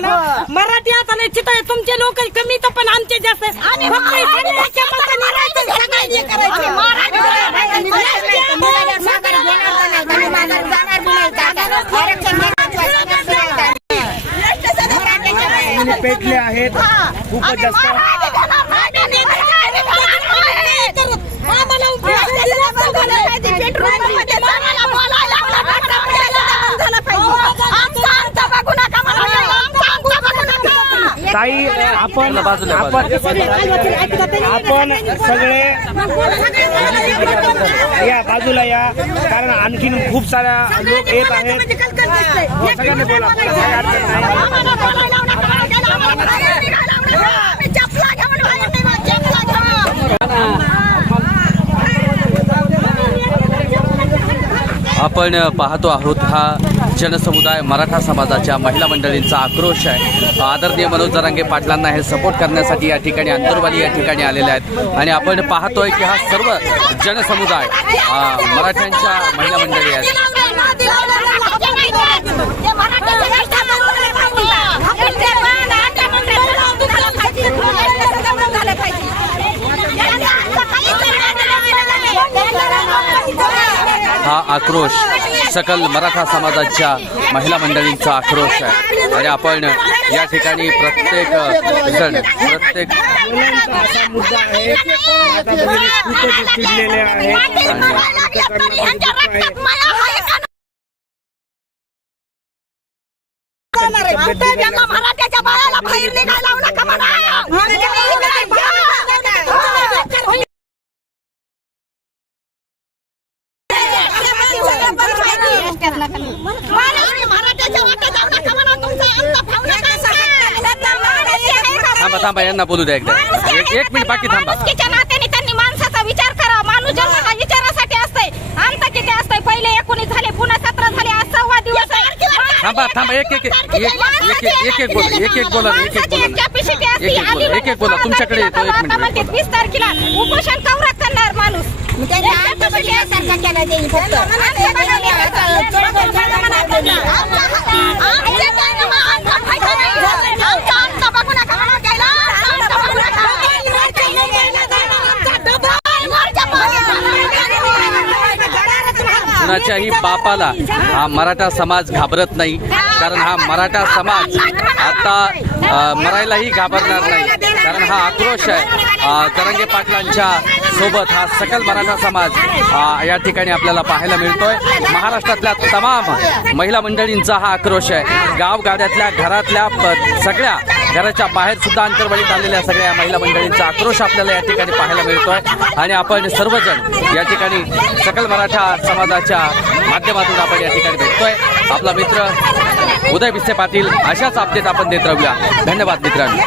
आम्हाला चित आहे तुमचे लोक कमी तर पण आमचे जास्त. फक्त सगळं हे करायचं. पेटले आहेत खूपच जास्त ताई आपण आपण आपण सगळे या बाजूला या कारण आणखीन खूप साऱ्या लोक येत आहेत. सगळ्यांनी बोला. आपण पाहतो आहोत हा जनसमुदाय मराठा समाजाच्या महिला मंडळींचा आक्रोश आहे. आदरणीय मनोज जरांगे पाटलांना हे सपोर्ट करण्यासाठी या ठिकाणी अंतरवाली या ठिकाणी आलेले आहेत. आणि आपण पाहतोय की हा सर्व जनसमुदाय मराठ्यांच्या महिला मंडळी आहेत. हा आक्रोश. सकल मराठा समाजाच्या महिला मंडळींचा आक्रोश आहे. आणि आपण या ठिकाणी प्रत्येक जण प्रत्येक मुद्दा आहे खूपच चिडलेले आहेत नका. थांबा थांबा यांना बोलू द्या एकदा. एक एक मिनिट बाकी थांबा. माणुसकीच्या नात्याने त्यांनी माणसाचा विचार करा माणूस जन्म हा विचारासाठी असतंय. अंत किती असतंय. पहिले एकोणीस झाले पुन्हा सतरा झाले आज सव्वा दिवस आहे. थांबा थांबा एक एक एक एक एक एक एक बोला एक एक बोला एक एक माणसाची एक बोला. असते. एक एक बोला, आली एक एक बोला. तुमच्याकडे येतो, एक मिनिट. वीस तारखेला उपोषण कवरा करणार माणूस. कुणाच्याही पापाला हा मराठा समाज घाबरत नाही. कारण हा मराठा समाज आता मरायलाही घाबरणार नाही. कारण हा आक्रोश आहे. तरंगे पाटलांच्या सोबत हा सकल मराठा समाज या ठिकाणी आपल्याला पाहायला मिळतोय. महाराष्ट्रातल्या तमाम महिला मंडळींचा हा आक्रोश आहे. गावगाड्यातल्या घरातल्या प- सगळ्या घराच्या बाहेर सुद्धा अंतर्वालीत आलेल्या सगळ्या महिला मंडळींचा आक्रोश आपल्याला या ठिकाणी पाहायला मिळतोय. आणि आपण सर्वजण या ठिकाणी सकल मराठा समाजाच्या माध्यमातून आपण या ठिकाणी भेटतोय. आपला मित्र उदय बिस्ते पाटील अशाच अपडेट आपण देत राहूया. धन्यवाद मित्रांनो.